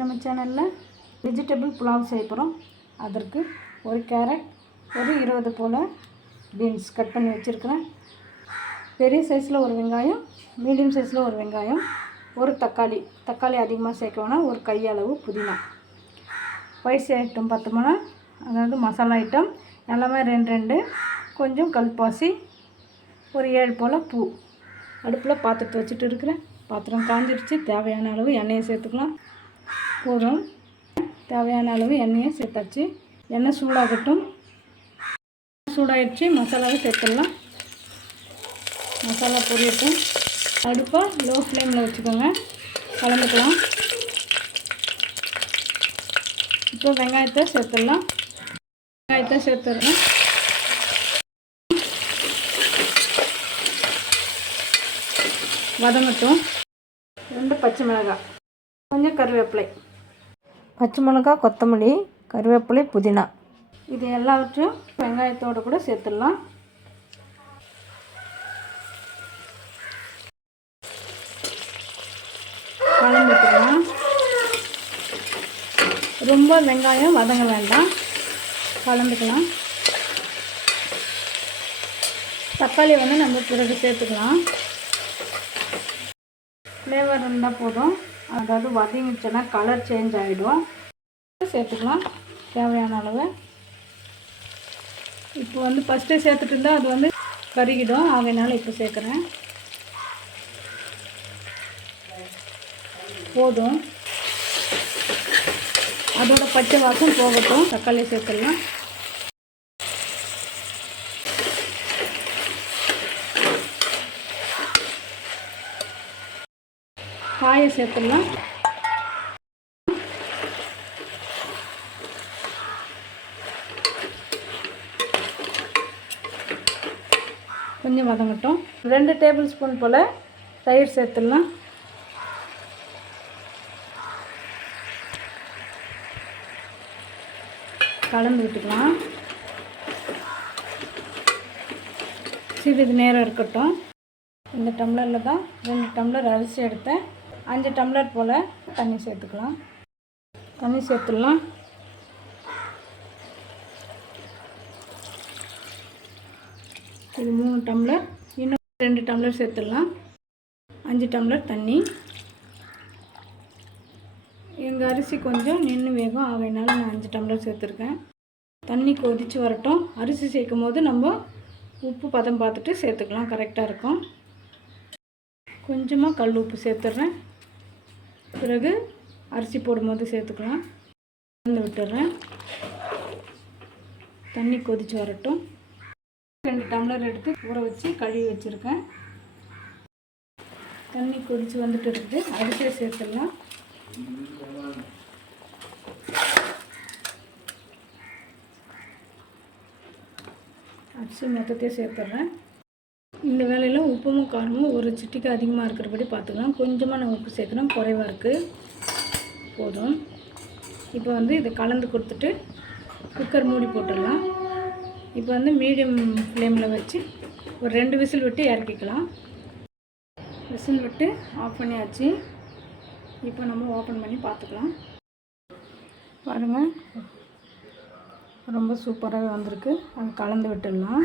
நம்ம சேனலில் வெஜிடபிள் புலாவ் செய்ய போகிறோம் அதற்கு ஒரு கேரட் ஒரு இருபது போல் பீன்ஸ் கட் பண்ணி வச்சுருக்கிறேன். பெரிய சைஸில் ஒரு வெங்காயம் மீடியம் சைஸில் ஒரு வெங்காயம் ஒரு தக்காளி. தக்காளி அதிகமாக சேர்க்க வேணாம் ஒரு கையளவு புதினா. ஸ்பைசி ஐட்டம் பார்த்தோம்னா அதாவது மசாலா ஐட்டம் எல்லாமே ரெண்டு ரெண்டு கொஞ்சம் கல்பாசி ஒரு ஏழு போல் பூ. அடுப்பில் பாத்திரத்தை வச்சுட்டு இருக்கிறேன். பாத்திரம் காஞ்சிடுச்சு தேவையான அளவு எண்ணெயை சேர்த்துக்கலாம். போதும். தேவையான அளவு எண்ணெயை சேர்த்தாச்சு. எண்ணெய் சூடாகட்டும். சூடாகிடுச்சு மசாலாவை சேர்த்துடலாம். மசாலா பொரியட்டும். அடுப்பை லோ ஃப்ளேமில் வச்சுக்கோங்க. கலந்துக்கலாம். இப்போ வெங்காயத்தை சேர்த்துடலாம். வெங்காயத்தை சேர்த்துடலாம் வதங்கட்டும். ரெண்டு பச்சை மிளகாய். கொஞ்சம் கருவேப்பிலை. பச்சை மிளகா கொத்தமல்லி கருவேப்பிலை புதினா. இது எல்லாவற்றையும் வெங்காயத்தோடு கூட சேர்த்துடலாம். கலந்துக்கலாம். ரொம்ப வெங்காயம் வதங்க வேண்டாம். கலந்துக்கலாம். தக்காளி வந்து நம்ம பிறகு சேர்த்துக்கலாம். ஃப்ளேவர் இருந்தால் போதும். அதாவது வதங்கிடுச்சுன்னா கலர் சேஞ்ச் ஆகிடும் சேர்த்துக்கலாம். தேவையான அளவு. இப்போ வந்து ஃபஸ்ட்டு சேர்த்துட்டு இருந்தால் அது வந்து கருகிடும். ஆகையினால இப்போ சேர்க்குறேன். போதும். அதோட பச்சை வாசம் போகட்டும். தக்காளி சேர்த்துடலாம். காயை சேர்த்துடலாம் கொஞ்சம் வதங்கட்டும். ரெண்டு டேபிள் ஸ்பூன் போல் தயிர் சேர்த்துடலாம். கலந்து விட்டுக்கலாம். சிறிது நேரம் இருக்கட்டும். இந்த டம்ளரில் தான் ரெண்டு டம்ளர் அரிசி எடுத்தேன். அஞ்சு டம்ளர் போல் தண்ணி சேர்த்துக்கலாம். தண்ணி சேர்த்துடலாம். இது மூணு டம்ளர். இன்னும் ரெண்டு டம்ளர் சேர்த்துடலாம். அஞ்சு டம்ளர் தண்ணி. எங்கள் அரிசி கொஞ்சம் நின்று வேகம். ஆகையினால நான் அஞ்சு டம்ளர் சேர்த்துருக்கேன். தண்ணி கொதித்து வரட்டும். அரிசி சேர்க்கும் போது நம்ம உப்பு பதம் பார்த்துட்டு சேர்த்துக்கலாம். கரெக்டாக இருக்கும். கொஞ்சமாக கல் உப்பு சேர்த்துட்றேன். பிறகு அரிசி போடும்போது சேர்த்துக்கலாம். கலந்து விட்டுறேன். தண்ணி கொதித்து வரட்டும். ரெண்டு டம்ளர் எடுத்து ஊற வச்சு கழுவி வச்சுருக்கேன். தண்ணி கொதித்து வந்துட்டு இருக்குது. அரிசியை சேர்த்துடலாம். அரிசி மொத்தத்தையும் சேர்த்துட்றேன் இந்த வேலையில் உப்பும் காரமும் ஒரு சிட்டிக்கு அதிகமாக இருக்கிறபடி பார்த்துக்கலாம். கொஞ்சமாக நான் உப்பு சேர்க்கணும் குறைவாக இருக்குது போதும். இப்போ வந்து இதை கலந்து கொடுத்துட்டு குக்கர் மூடி போட்டுடலாம். இப்போ வந்து மீடியம் ஃப்ளேமில் வச்சு ஒரு ரெண்டு விசில் விட்டு இறக்கிக்கலாம். விசில் விட்டு ஆஃப் பண்ணியாச்சு. இப்போ நம்ம ஓப்பன் பண்ணி பார்த்துக்கலாம். பாருங்கள் ரொம்ப சூப்பராகவே வந்திருக்கு. அது கலந்து விட்டுடலாம்.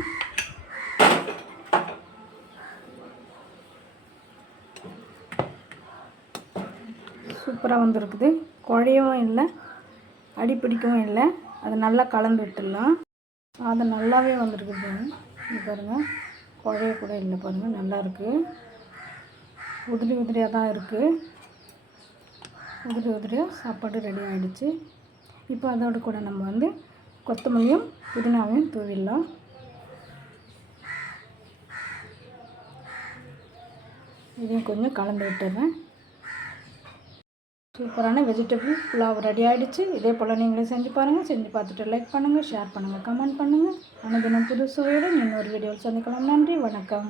சூப்பராக வந்திருக்குது. குழையவும் இல்லை அடி பிடிக்கவும் இல்லை. அதை நல்லா கலந்து விட்டுடலாம். அது நல்லாவே வந்துருக்குது இது பாருங்கள் குழைய கூட இல்லை பாருங்கள் நல்லா இருக்குது உதிரி உதிரியாக தான் இருக்குது உதிரி உதிரியாக சாப்பாடு ரெடி ஆகிடுச்சு இப்போ அதோடு கூட நம்ம வந்து கொத்தமல்லியும் புதினாவையும் தூவிடலாம். இதையும் கொஞ்சம் கலந்து விட்டுறேன். சூப்பரான வெஜிடபிள் புலாவ் ரெடி ஆகிடுச்சு இதே போல் நீங்களும் செஞ்சு பாருங்கள் செஞ்சு பார்த்துட்டு லைக் பண்ணுங்கள் ஷேர் பண்ணுங்கள் கமெண்ட் பண்ணுங்கள் அனுதினம் புது சுவையுடன் இன்னொரு வீடியோவில் சந்திக்கலாம். நன்றி வணக்கம்.